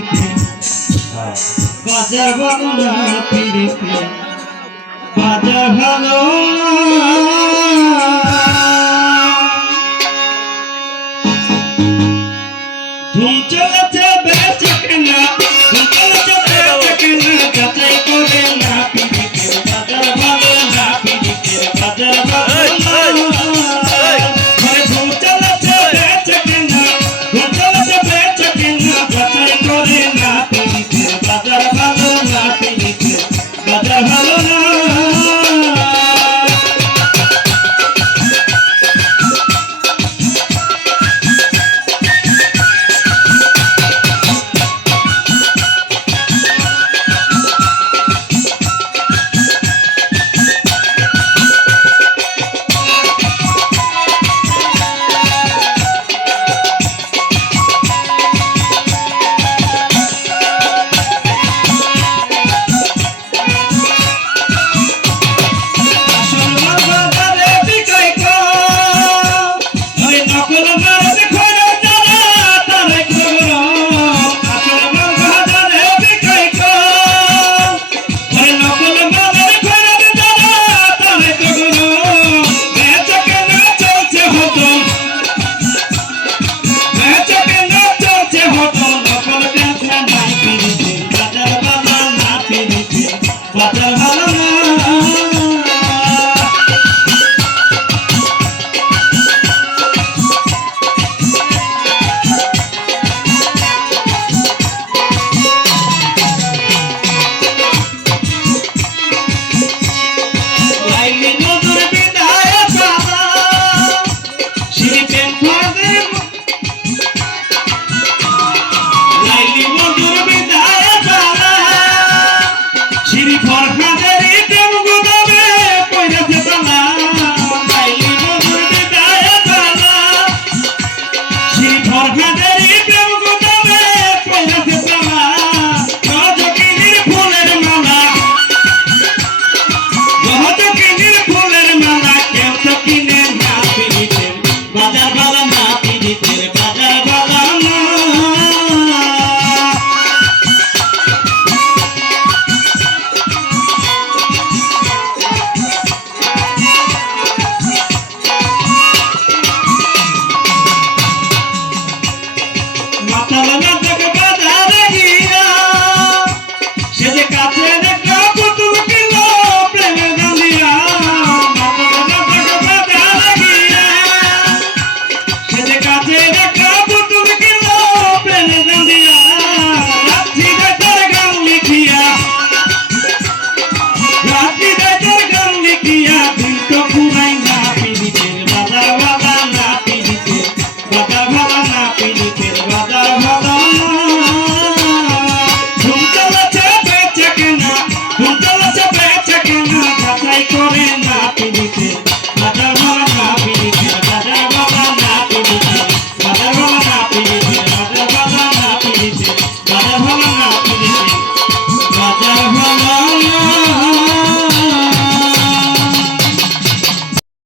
পিড়িতে বাজা ভালো না পিড়িতে বাজা ভালো ধুম চলেছে বেঁচে কেনা ধুম চলেছে বেঁচে কেনা যাচাই করে না পিড়িতে বাজার ভালো না পিড়িতে বাজার ভালো Yeah.